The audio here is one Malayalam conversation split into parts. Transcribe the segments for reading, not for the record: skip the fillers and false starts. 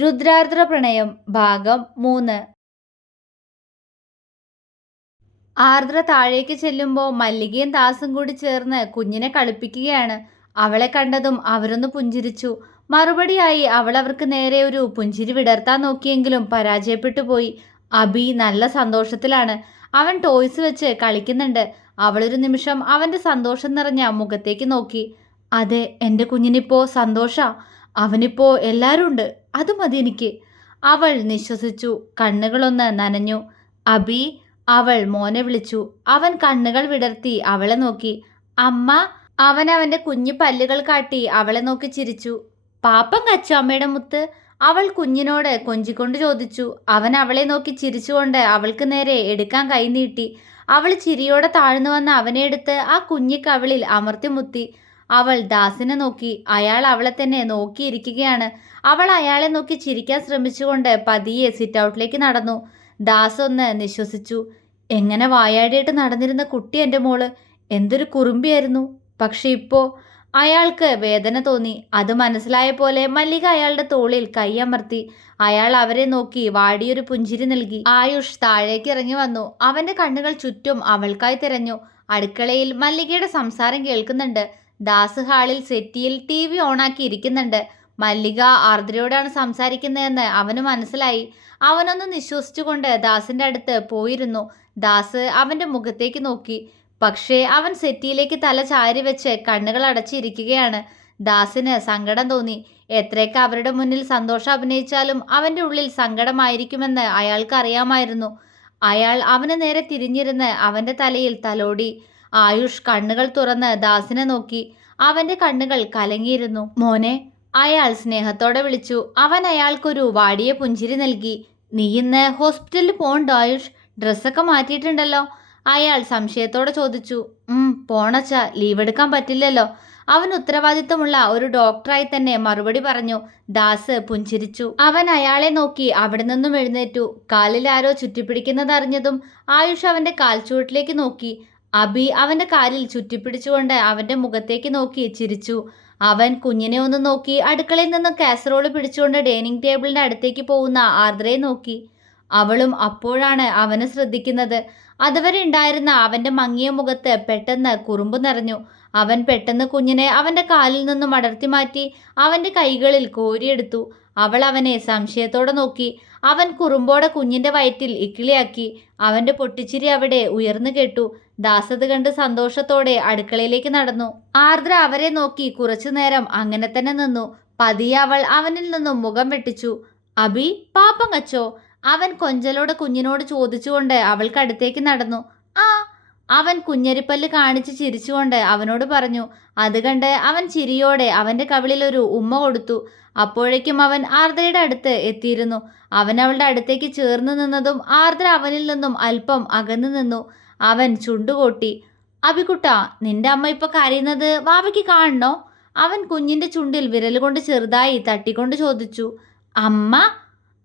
രുദ്രാർദ്ര പ്രണയം ഭാഗം 3. ആർദ്ര താഴേക്ക് ചെല്ലുമ്പോൾ മല്ലികയും ദാസും കൂടി ചേർന്ന് കുഞ്ഞിനെ കളിപ്പിക്കുകയാണ്. അവളെ കണ്ടതും അവരൊന്ന് പുഞ്ചിരിച്ചു. മറുപടിയായി അവൾ അവർക്ക് നേരെ ഒരു പുഞ്ചിരി വിടർത്താൻ നോക്കിയെങ്കിലും പരാജയപ്പെട്ടു പോയി. അബി നല്ല സന്തോഷത്തിലാണ്. അവൻ ടോയ്സ് വെച്ച് കളിക്കുന്നുണ്ട്. അവളൊരു നിമിഷം അവൻ്റെ സന്തോഷം നിറഞ്ഞ മുഖത്തേക്ക് നോക്കി. അതെ, എൻ്റെ കുഞ്ഞിനിപ്പോൾ സന്തോഷാ. അവനിപ്പോൾ എല്ലാവരും ഉണ്ട്. അത് മതി എനിക്ക്. അവൾ നിശ്വസിച്ചു. കണ്ണുകളൊന്ന് നനഞ്ഞു. അബി, അവൾ മോനെ വിളിച്ചു. അവൻ കണ്ണുകൾ വിടർത്തി അവളെ നോക്കി. അമ്മ. അവൻ അവൻ്റെ കുഞ്ഞു പല്ലുകൾ കാട്ടി അവളെ നോക്കി ചിരിച്ചു. പാപ്പം കച്ചു അമ്മയുടെ മുത്ത്. അവൾ കുഞ്ഞിനോട് കൊഞ്ചിക്കൊണ്ട് ചോദിച്ചു. അവൻ അവളെ നോക്കി ചിരിച്ചുകൊണ്ട് അവൾക്ക് നേരെ എടുക്കാൻ കൈ നീട്ടി. അവൾ ചിരിയോടെ താഴ്ന്നു വന്ന അവനെ എടുത്ത് ആ കുഞ്ഞി കവിളിൽ അമർത്തി മുത്തി. അവൾ ദാസിനെ നോക്കി. അയാൾ അവളെ തന്നെ നോക്കിയിരിക്കുകയാണ്. അവൾ അയാളെ നോക്കി ചിരിക്കാൻ ശ്രമിച്ചുകൊണ്ട് പതിയെ സിറ്റ് ഔട്ടിലേക്ക് നടന്നു. ദാസ് ഒന്ന് നിശ്വസിച്ചു. എങ്ങനെ വായാടിയായിട്ട് നടന്നിരുന്ന കുട്ടി എൻ്റെ മോള്. എന്തൊരു കുറുമ്പിയായിരുന്നു. പക്ഷെ ഇപ്പോൾ അയാൾക്ക് വേദന തോന്നി. അത് മനസ്സിലായ പോലെ മല്ലിക അയാളുടെ തോളിൽ കൈയമർത്തി. അയാൾ അവരെ നോക്കി വാടിയൊരു പുഞ്ചിരി നൽകി. ആയുഷ് താഴേക്ക് ഇറങ്ങി വന്നു. അവൻ്റെ കണ്ണുകൾ ചുറ്റും അവൾക്കായി തിരഞ്ഞു. അടുക്കളയിൽ മല്ലികയുടെ സംസാരം കേൾക്കുന്നുണ്ട്. ദാസ് ഹാളിൽ സെറ്റിയിൽ TV ഓണാക്കി ഇരിക്കുന്നുണ്ട്. മല്ലിക ആർദ്രയോടാണ് സംസാരിക്കുന്നതെന്ന് അവന് മനസ്സിലായി. അവനൊന്ന് നിശ്വസിച്ചുകൊണ്ട് ദാസിൻ്റെ അടുത്ത് പോയിരുന്നു. ദാസ് അവൻ്റെ മുഖത്തേക്ക് നോക്കി. പക്ഷേ അവൻ സെറ്റിയിലേക്ക് തല ചാരി വെച്ച് കണ്ണുകൾ അടച്ചിരിക്കുകയാണ്. ദാസിന് സങ്കടം തോന്നി. എത്രയൊക്കെ അവരുടെ മുന്നിൽ സന്തോഷം അഭിനയിച്ചാലും അവൻ്റെ ഉള്ളിൽ സങ്കടമായിരിക്കുമെന്ന് അയാൾക്ക് അറിയാമായിരുന്നു. അയാൾ അവന് നേരെ തിരിഞ്ഞിരുന്ന് അവൻ്റെ തലയിൽ തലോടി. ആയുഷ് കണ്ണുകൾ തുറന്ന് ദാസിനെ നോക്കി. അവൻ്റെ കണ്ണുകൾ കലങ്ങിയിരുന്നു. മോനെ, അയാൾ സ്നേഹത്തോടെ വിളിച്ചു. അവൻ അയാൾക്കൊരു വാടിയ പുഞ്ചിരി നൽകി. നീ ഇന്ന് ഹോസ്പിറ്റലിൽ പോണ്ടോ ആയുഷ്? ഡ്രസ്സൊക്കെ മാറ്റിയിട്ടുണ്ടല്ലോ. അയാൾ സംശയത്തോടെ ചോദിച്ചു. പോണച്ച, ലീവ് എടുക്കാൻ പറ്റില്ലല്ലോ. അവൻ ഉത്തരവാദിത്തമുള്ള ഒരു ഡോക്ടറായി തന്നെ മറുപടി പറഞ്ഞു. ദാസ് പുഞ്ചിരിച്ചു. അവൻ അയാളെ നോക്കി അവിടെ നിന്നും എഴുന്നേറ്റു. കാലിൽ ആരോ ചുറ്റിപ്പിടിക്കുന്നതറിഞ്ഞതും ആയുഷ് അവൻ്റെ കാൽച്ചുവട്ടിലേക്ക് നോക്കി. അബി അവൻ്റെ കാലിൽ ചുറ്റിപ്പിടിച്ചുകൊണ്ട് അവൻ്റെ മുഖത്തേക്ക് നോക്കി ചിരിച്ചു. അവൻ കുഞ്ഞിനെ ഒന്ന് നോക്കി അടുക്കളയിൽ നിന്ന് കാസറോള് പിടിച്ചുകൊണ്ട് ഡൈനിങ് ടേബിളിൻ്റെ അടുത്തേക്ക് പോകുന്ന ആർദ്രയെ നോക്കി. അവളും അപ്പോഴാണ് അവനെ ശ്രദ്ധിക്കുന്നത്. അതുവരെ ഉണ്ടായിരുന്ന അവൻ്റെ മങ്ങിയ മുഖത്ത് പെട്ടെന്ന് കുറുമ്പ് നിറഞ്ഞു. അവൻ പെട്ടെന്ന് കുഞ്ഞിനെ അവൻ്റെ കാലിൽ നിന്നും അടർത്തി മാറ്റി അവൻ്റെ കൈകളിൽ കോരിയെടുത്തു. അവൾ അവനെ സംശയത്തോടെ നോക്കി. അവൻ കുറുമ്പോടെ കുഞ്ഞിൻ്റെ വയറ്റിൽ ഇക്കിളിയാക്കി. അവൻ്റെ പൊട്ടിച്ചിരി അവിടെ ഉയർന്നു കേട്ടു. ദാസത് കണ്ട് സന്തോഷത്തോടെ അടുക്കളയിലേക്ക് നടന്നു. ആർദ്ര അവരെ നോക്കി കുറച്ചു നേരം അങ്ങനെ തന്നെ നിന്നു. പതിയെ അവൾ അവനിൽ നിന്നും മുഖം വെട്ടിച്ചു. അബി, പാപ്പം കച്ചോ? അവൻ കൊഞ്ചലോടെ കുഞ്ഞിനോട് ചോദിച്ചുകൊണ്ട് അവൾക്കടുത്തേക്ക് നടന്നു. ആ, അവൻ കുഞ്ഞരിപ്പല്ല് കാണിച്ച് ചിരിച്ചുകൊണ്ട് അവനോട് പറഞ്ഞു. അത് കണ്ട് അവൻ ചിരിയോടെ അവൻ്റെ കവിളിൽ ഒരു ഉമ്മ കൊടുത്തു. അപ്പോഴേക്കും അവൻ ആർദ്രയുടെ അടുത്ത് എത്തിയിരുന്നു. അവൻ അവളുടെ അടുത്തേക്ക് ചേർന്ന് നിന്നതും ആർദ്ര അവനിൽ നിന്നും അല്പം അകന്നു നിന്നു. അവൻ ചുണ്ടുകൊട്ടി. അബിക്കുട്ടാ, നിന്റെ അമ്മ ഇപ്പൊ കരയുന്നത് വാവയ്ക്ക് കാണണോ? അവൻ കുഞ്ഞിന്റെ ചുണ്ടിൽ വിരൽ കൊണ്ട് ചെറുതായി തട്ടിക്കൊണ്ട് ചോദിച്ചു. അമ്മ?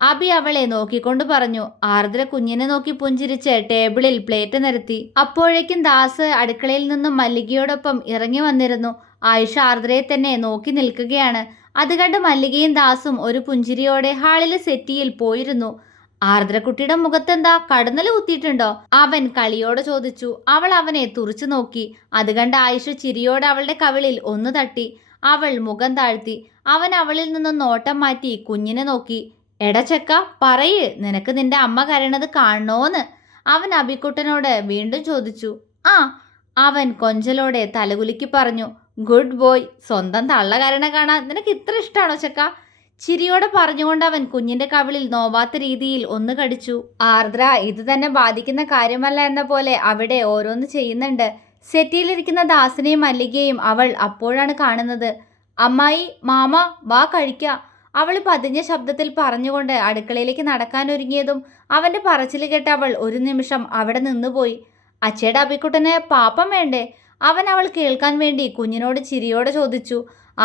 അബി അവളെ നോക്കിക്കൊണ്ട് പറഞ്ഞു. ആർദ്ര കുഞ്ഞിനെ നോക്കി പുഞ്ചിരിച്ച് ടേബിളിൽ പ്ലേറ്റ് നിരത്തി. അപ്പോഴേക്കും ദാസ് അടുക്കളയിൽ നിന്നും മല്ലികയോടൊപ്പം ഇറങ്ങി വന്നിരുന്നു. ആയിഷ ആർദ്രയെ തന്നെ നോക്കി നിൽക്കുകയാണ്. അത് കണ്ട് മല്ലികയും ദാസും ഒരു പുഞ്ചിരിയോടെ ഹാളിലെ സെറ്റിയിൽ പോയിരുന്നു. ആർദ്രക്കുട്ടിയുടെ മുഖത്തെന്താ കടന്നൽ കുത്തിയിട്ടുണ്ടോ? അവൻ കളിയോടെ ചോദിച്ചു. അവൾ അവനെ തുറച്ചു നോക്കി. അത് കണ്ട് ആയിഷ ചിരിയോടെ അവളുടെ കവിളിൽ ഒന്ന് തട്ടി. അവൾ മുഖം താഴ്ത്തി. അവൻ അവളിൽ നിന്നും നോട്ടം മാറ്റി കുഞ്ഞിനെ നോക്കി. എടാ ചെക്ക, പറയ്, നിനക്ക് നിന്റെ അമ്മ കരയണത് കാണണോന്ന്? അവൻ അബിക്കുട്ടനോട് വീണ്ടും ചോദിച്ചു. ആ, അവൻ കൊഞ്ചലോടെ തലകുലുക്കി പറഞ്ഞു. Good boy. സ്വന്തം തള്ള കരണ കാണാൻ നിനക്ക് ഇത്ര ഇഷ്ടമാണോ ചെക്ക? ചിരിയോടെ പറഞ്ഞുകൊണ്ട് അവൻ കുഞ്ഞിന്റെ കവിളിൽ നോവാത്ത രീതിയിൽ ഒന്ന് കടിച്ചു. ആർദ്ര ഇത് തന്നെ ബാധിക്കുന്ന കാര്യമല്ല എന്ന പോലെ അവിടെ ഓരോന്ന് ചെയ്യുന്നുണ്ട്. സെറ്റിയിലിരിക്കുന്ന ദാസിനെയും മല്ലികയും അവൾ അപ്പോഴാണ് കാണുന്നത്. അമ്മായി, മാമ, വാ കഴിക്കാം. അവൾ പതിഞ്ഞ ശബ്ദത്തിൽ പറഞ്ഞുകൊണ്ട് അടുക്കളയിലേക്ക് നടക്കാനൊരുങ്ങിയതും അവൻ്റെ പറച്ചിൽ കേട്ട് അവൾ ഒരു നിമിഷം അവിടെ നിന്നുപോയി. അച്ഛയുടെ അബിക്കുട്ടന് പാപ്പം വേണ്ടേ? അവൻ അവൾ കേൾക്കാൻ വേണ്ടി കുഞ്ഞിനോട് ചിരിയോടെ ചോദിച്ചു.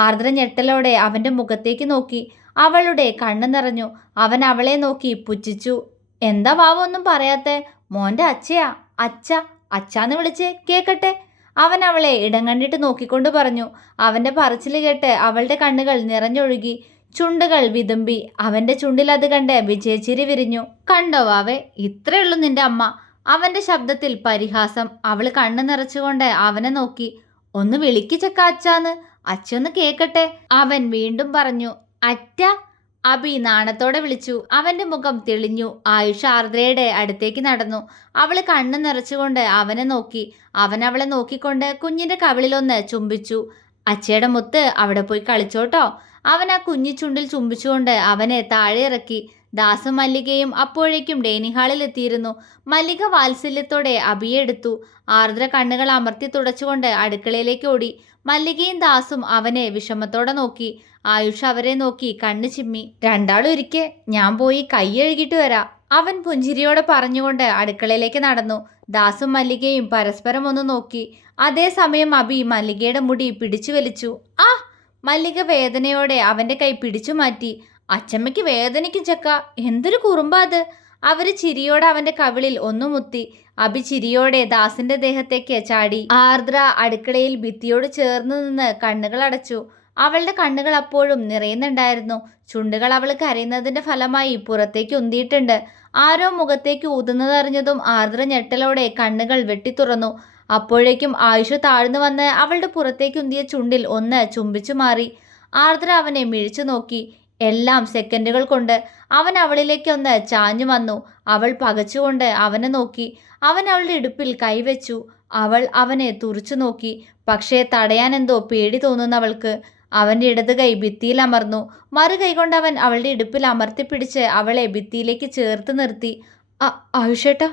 ആർദ്ര ഞെട്ടലോടെ അവൻ്റെ മുഖത്തേക്ക് നോക്കി. അവളുടെ കണ്ണു നിറഞ്ഞു. അവൻ അവളെ നോക്കി പുച്ഛിച്ചു. എന്താ വാവ ഒന്നും പറയാത്തെ? മോൻ്റെ അച്ഛയാ. അച്ഛ, അച്ഛാന്ന് വിളിച്ചേ കേക്കട്ടെ. അവൻ അവളെ ഇടം കണ്ടിട്ട് നോക്കിക്കൊണ്ട് പറഞ്ഞു. അവൻ്റെ പറച്ചിൽ കേട്ട് അവളുടെ കണ്ണുകൾ നിറഞ്ഞൊഴുകി. ചുണ്ടുകൾ വിതുമ്പി. അവന്റെ ചുണ്ടിൽ അത് കണ്ട് വിജയച്ചിരി വിരിഞ്ഞു. കണ്ടോ വാവേ, ഇത്രയുള്ളൂ നിന്റെ അമ്മ. അവന്റെ ശബ്ദത്തിൽ പരിഹാസം. അവള് കണ്ണു നിറച്ചുകൊണ്ട് അവനെ നോക്കി. ഒന്ന് വിളിക്ക് ചക്ക അച്ചാന്ന്, അച്ഛന്ന് കേക്കട്ടെ. അവൻ വീണ്ടും പറഞ്ഞു, അറ്റ. അബി നാണത്തോടെ വിളിച്ചു. അവന്റെ മുഖം തെളിഞ്ഞു. ആയുഷ് ആർദ്രയുടെ അടുത്തേക്ക് നടന്നു. അവള് കണ്ണു നിറച്ചുകൊണ്ട് അവനെ നോക്കി. അവൻ അവളെ നോക്കിക്കൊണ്ട് കുഞ്ഞിന്റെ കവിളിലൊന്ന് ചുംബിച്ചു. അച്ചയുടെ മുത്ത് അവിടെ പോയി കളിച്ചോട്ടോ. അവൻ ആ കുഞ്ഞി ചുണ്ടിൽ ചുംബിച്ചുകൊണ്ട് അവനെ താഴെ ഇറക്കി. ദാസും മല്ലികയും അപ്പോഴേക്കും ഡൈനിങ് ഹാളിൽ എത്തിയിരുന്നു. മല്ലിക വാത്സല്യത്തോടെ അബിയെ എടുത്തു. ആർദ്ര കണ്ണുകൾ അമർത്തി തുടച്ചുകൊണ്ട് അടുക്കളയിലേക്ക് ഓടി. മല്ലികയും ദാസും അവനെ വിഷമത്തോടെ നോക്കി. ആയുഷ് അവരെ നോക്കി കണ്ണു ചിമ്മി. രണ്ടാളും ഇരിക്കെ, ഞാൻ പോയി കൈ കഴുകിയിട്ട് വരാം, അവൻ പുഞ്ചിരിയോടെ പറഞ്ഞുകൊണ്ട് അടുക്കളയിലേക്ക് നടന്നു. ദാസും മല്ലികയും പരസ്പരം ഒന്ന് നോക്കി. അതേസമയം അബി മല്ലികയുടെ മുടി പിടിച്ചു വലിച്ചു. ആ! മല്ലിക വേദനയോടെ അവന്റെ കൈ പിടിച്ചു മാറ്റി. അച്ചമ്മയ്ക്ക് വേദനയ്ക്ക് ചക്ക, എന്തൊരു കുറുമ്പാ അത്. അവര് ചിരിയോടെ അവന്റെ കവിളിൽ ഒന്നു മുത്തി. അബി ചിരിയോടെ ദാസിന്റെ ദേഹത്തേക്ക് ചാടി. ആർദ്ര അടുക്കളയിൽ ഭിത്തിയോട് ചേർന്ന് നിന്ന് കണ്ണുകൾ അടച്ചു. അവളുടെ കണ്ണുകൾ അപ്പോഴും നിറയുന്നുണ്ടായിരുന്നു. ചുണ്ടുകൾ അവൾ കരയുന്നതിന്റെ ഫലമായി പുറത്തേക്ക് ഉന്തിയിട്ടുണ്ട്. ആരോ മുഖത്തേക്ക് ഊതുന്നതറിഞ്ഞതും ആർദ്ര ഞെട്ടലോടെ കണ്ണുകൾ വെട്ടിത്തുറന്നു. അപ്പോഴേക്കും ആയുഷ് താഴ്ന്നു വന്ന് അവളുടെ പുറത്തേക്ക് ഉന്തിയ ചുണ്ടിൽ ഒന്ന് ചുംബിച്ചു മാറി. ആർദ്ര അവനെ മിഴിച്ചു നോക്കി. എല്ലാം സെക്കൻഡുകൾ കൊണ്ട്. അവൻ അവളിലേക്ക് ഒന്ന് ചാഞ്ഞു വന്നു. അവൾ പകച്ചുകൊണ്ട് അവനെ നോക്കി. അവൻ അവളുടെ ഇടുപ്പിൽ കൈവച്ചു. അവൾ അവനെ തുറിച്ചു നോക്കി. പക്ഷേ തടയാൻ എന്തോ പേടി തോന്നുന്നവൾക്ക്. അവൻ്റെ ഇടത് കൈ ഭിത്തിയിൽ അമർന്നു. മറു കൈകൊണ്ട് അവൻ അവളുടെ ഇടുപ്പിൽ അമർത്തിപ്പിടിച്ച് അവളെ ഭിത്തിയിലേക്ക് ചേർത്ത് നിർത്തി. ആയുഷേട്ടാ,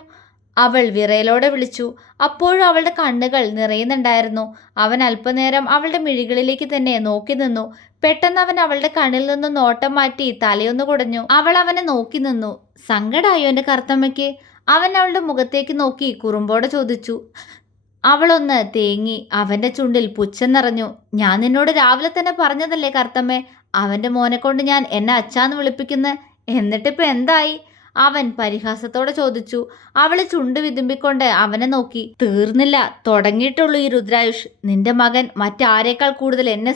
അവൾ വിറയലോടെ വിളിച്ചു. അപ്പോഴും അവളുടെ കണ്ണുകൾ നിറയുന്നുണ്ടായിരുന്നു. അവൻ അല്പനേരം അവളുടെ മിഴികളിലേക്ക് തന്നെ നോക്കി നിന്നു. പെട്ടെന്ന് അവൻ അവളുടെ കണ്ണിൽ നിന്ന് നോട്ടം മാറ്റി തലയൊന്നു കുടഞ്ഞു. അവൾ അവനെ നോക്കി നിന്നു. സങ്കടായോ എൻ്റെ കറുത്തമ്മയ്ക്ക്? അവൻ അവളുടെ മുഖത്തേക്ക് നോക്കി കുറുമ്പോടെ ചോദിച്ചു. അവളൊന്ന് തേങ്ങി. അവന്റെ ചുണ്ടിൽ പുച്ഛം നിറഞ്ഞു. ഞാൻ നിന്നോട് രാവിലെ തന്നെ പറഞ്ഞതല്ലേ കറുത്തമ്മേ, അവന്റെ മോനെ കൊണ്ട് ഞാൻ എന്നെ അച്ചാന്ന് വിളിപ്പിക്കുന്നു. എന്നിട്ടിപ്പോൾ എന്തായി? അവൻ പരിഹാസത്തോടെ ചോദിച്ചു. അവള് ചുണ്ട് വിതുമ്പിക്കൊണ്ട് അവനെ നോക്കി. തീർന്നില്ല, തുടങ്ങിയിട്ടുള്ളൂ ഈ രുദ്രായുഷ്. നിന്റെ മകൻ മറ്റാരേക്കാൾ കൂടുതൽ എന്നെ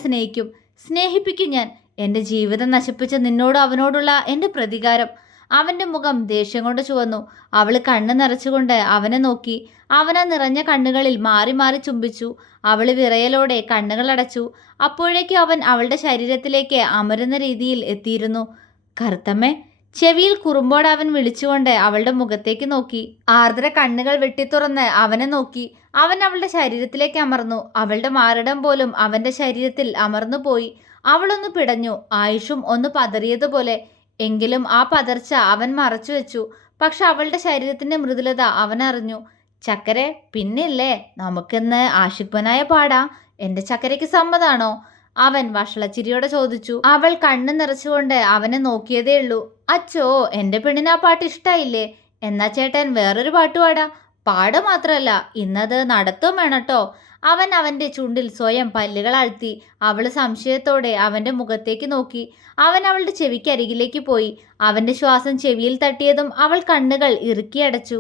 സ്നേഹിപ്പിക്കും ഞാൻ. എൻ്റെ ജീവിതം നശിപ്പിച്ച നിന്നോടും അവനോടുള്ള എൻ്റെ പ്രതികാരം. അവൻ്റെ മുഖം ദേഷ്യം കൊണ്ട് ചുവന്നു. അവൾ കണ്ണ് നിറച്ചുകൊണ്ട് അവനെ നോക്കി. അവൻ ആ നിറഞ്ഞ കണ്ണുകളിൽ മാറി മാറി ചുംബിച്ചു. അവൾ വിറയലോടെ കണ്ണുകൾ അടച്ചു. അപ്പോഴേക്കും അവൻ അവളുടെ ശരീരത്തിലേക്ക് അമരുന്ന രീതിയിൽ എത്തിയിരുന്നു. കറുത്തമ്മേ, ചെവിയിൽ കുറുമ്പോടെ അവൻ വിളിച്ചുകൊണ്ട് അവളുടെ മുഖത്തേക്ക് നോക്കി. ആർദ്ര കണ്ണുകൾ വെട്ടിത്തുറന്ന് അവനെ നോക്കി. അവൻ അവളുടെ ശരീരത്തിലേക്ക് അമർന്നു. അവളുടെ മാറിടം പോലും അവൻ്റെ ശരീരത്തിൽ അമർന്നു പോയി. അവളൊന്ന് പിടഞ്ഞു. ആയുഷും ഒന്ന് പതറിയതുപോലെ. എങ്കിലും ആ പതർച്ച അവൻ മറച്ചു വെച്ചു. പക്ഷെ അവളുടെ ശരീരത്തിന്റെ മൃദുലത അവൻ അറിഞ്ഞു. ചക്കരെ, പിന്നില്ലേ, നമുക്കിന്ന് ആഷിഖ്ബനായ പാടാം. എൻ്റെ ചക്കരയ്ക്ക് സമ്മതാണോ? അവൻ വഷളച്ചിരിയോടെ ചോദിച്ചു. അവൾ കണ്ണ് നിറച്ചുകൊണ്ട് അവനെ നോക്കിയതേ ഉള്ളൂ. അച്ചോ, എൻ്റെ പെണ്ണിന് ആ പാട്ട് ഇഷ്ടായില്ലേ? എന്നാ ചേട്ടൻ വേറൊരു പാട്ട് പാടാ. പാട് മാത്രമല്ല, ഇന്നത് നടത്തും വേണട്ടോ. അവൻ അവൻ്റെ ചുണ്ടിൽ സ്വയം പല്ലുകൾ അഴ്ത്തി. അവൾ സംശയത്തോടെ അവൻ്റെ മുഖത്തേക്ക് നോക്കി. അവൻ അവളുടെ ചെവിക്കരികിലേക്ക് പോയി. അവൻ്റെ ശ്വാസം ചെവിയിൽ തട്ടിയതും അവൾ കണ്ണുകൾ ഇറുക്കിയടച്ചു.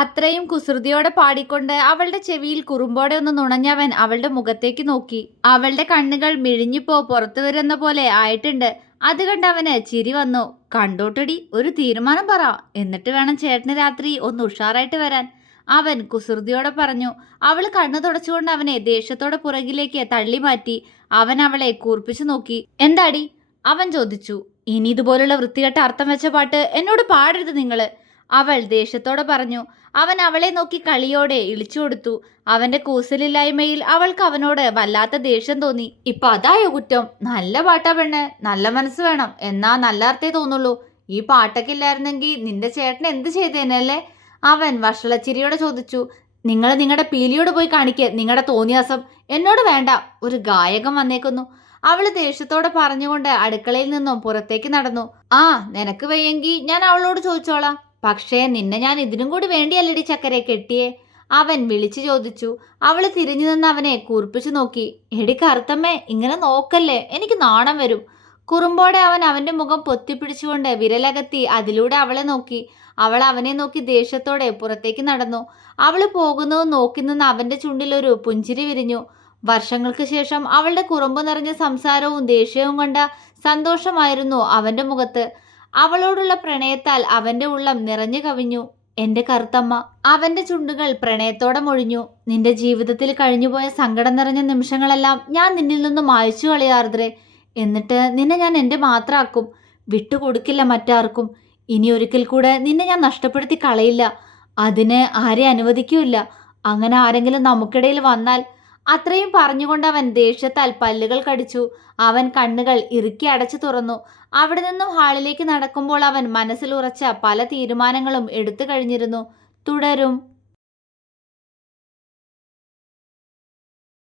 അത്രയും കുസൃതിയോടെ പാടിക്കൊണ്ട് അവളുടെ ചെവിയിൽ കുറുമ്പോടെ ഒന്ന് നുണഞ്ഞവൻ അവളുടെ മുഖത്തേക്ക് നോക്കി. അവളുടെ കണ്ണുകൾ മിഴിഞ്ഞിപ്പോ പുറത്തു വരുന്ന പോലെ ആയിട്ടുണ്ട്. അത് കണ്ട് അവന് ചിരി വന്നു. കണ്ടോട്ടടി, ഒരു തീരുമാനം പറ, എന്നിട്ട് വേണം ചേട്ടന് രാത്രി ഒന്ന് ഉഷാറായിട്ട് വരാൻ, അവൻ കുസൃതിയോടെ പറഞ്ഞു. അവൾ കണ്ണു തുടച്ചുകൊണ്ട് അവനെ ദേഷ്യത്തോടെ പുറകിലേക്ക് തള്ളി മാറ്റി. അവൻ അവളെ കൂർപ്പിച്ചു നോക്കി. എന്താടി? അവൻ ചോദിച്ചു. ഇനി ഇതുപോലുള്ള വൃത്തികെട്ട അർത്ഥം വെച്ച പാട്ട് എന്നോട് പാടരുത് നിങ്ങള്, അവൾ ദേഷ്യത്തോടെ പറഞ്ഞു. അവൻ അവളെ നോക്കി കളിയോടെ ഇളിച്ചു കൊടുത്തു. അവന്റെ കൂസലില്ലായ്മയിൽ അവൾക്ക് അവനോട് വല്ലാത്ത ദേഷ്യം തോന്നി. ഇപ്പൊ അതായോ കുറ്റം? നല്ല പാട്ടാ പെണ്ണ്, നല്ല മനസ്സ് വേണം, എന്നാ നല്ല അർത്ഥേ തോന്നുള്ളൂ. ഈ പാട്ടൊക്കെ ഇല്ലായിരുന്നെങ്കിൽ നിന്റെ ചേട്ടൻ എന്ത് ചെയ്തേനല്ലേ? അവൻ വഷളച്ചിരിയോടെ ചോദിച്ചു. നിങ്ങൾ നിങ്ങളുടെ പീലിയോട് പോയി കാണിക്കുക നിങ്ങളുടെ തോന്നിയാസം. എന്നോട് വേണ്ട, ഒരു ഗായകൻ വന്നേക്കുന്നു, അവള് ദേഷ്യത്തോടെ പറഞ്ഞുകൊണ്ട് അടുക്കളയിൽ നിന്നും പുറത്തേക്ക് നടന്നു. ആ, നിനക്ക് വയ്യെങ്കിൽ ഞാൻ അവളോട് ചോദിച്ചോളാം. പക്ഷേ നിന്നെ ഞാൻ ഇതിനും കൂടി വേണ്ടിയല്ലടി ചക്കരെ കെട്ടിയേ, അവൻ വിളിച്ചു ചോദിച്ചു. അവള് തിരിഞ്ഞു നിന്ന് അവനെ കൂർപ്പിച്ചു നോക്കി. എടി കറുത്തമ്മേ, ഇങ്ങനെ നോക്കല്ലേ, എനിക്ക് നാണം വരും. കുറുമ്പോടെ അവൻ അവന്റെ മുഖം പൊത്തിപ്പിടിച്ചുകൊണ്ട് വിരലകത്തി അതിലൂടെ അവളെ നോക്കി. അവൾ അവനെ നോക്കി ദേഷ്യത്തോടെ പുറത്തേക്ക് നടന്നു. അവൾ പോകുന്നത് നോക്കി നിന്ന് അവന്റെ ചുണ്ടിൽ ഒരു പുഞ്ചിരി വിരിഞ്ഞു. വർഷങ്ങൾക്ക് ശേഷം അവളുടെ കുറുമ്പ് നിറഞ്ഞ സംസാരവും ദേഷ്യവും കണ്ട സന്തോഷമായിരുന്നു അവന്റെ മുഖത്ത്. അവളോടുള്ള പ്രണയത്താൽ അവന്റെ ഉള്ളം നിറഞ്ഞു കവിഞ്ഞു. എന്റെ കറുത്തമ്മ. അവന്റെ ചുണ്ടുകൾ പ്രണയത്തോടെ മൊഴിഞ്ഞു. നിന്റെ ജീവിതത്തിൽ കഴിഞ്ഞുപോയ സങ്കടം നിറഞ്ഞ നിമിഷങ്ങളെല്ലാം ഞാൻ നിന്നിൽ നിന്നും മായ്ച്ചു കളയാർദ്രേ. എന്നിട്ട് നിന്നെ ഞാൻ എൻ്റെ മാത്രമാക്കും. വിട്ടുകൊടുക്കില്ല മറ്റാർക്കും. ഇനി ഒരിക്കൽ കൂടെ നിന്നെ ഞാൻ നഷ്ടപ്പെടുത്തി കളയില്ല. അതിന് ആരെ അനുവദിക്കൂല്ല. അങ്ങനെ ആരെങ്കിലും നമുക്കിടയിൽ വന്നാൽ. അത്രയും പറഞ്ഞുകൊണ്ട് അവൻ ദേഷ്യത്താൽ പല്ലുകൾ കടിച്ചു. അവൻ കണ്ണുകൾ ഇറുക്കി അടച്ചു തുറന്നു. അവിടെ നിന്നും ഹാളിലേക്ക് നടക്കുമ്പോൾ അവൻ മനസ്സിൽ ഉറച്ച പല തീരുമാനങ്ങളും എടുത്തു കഴിഞ്ഞിരുന്നു. തുടരും.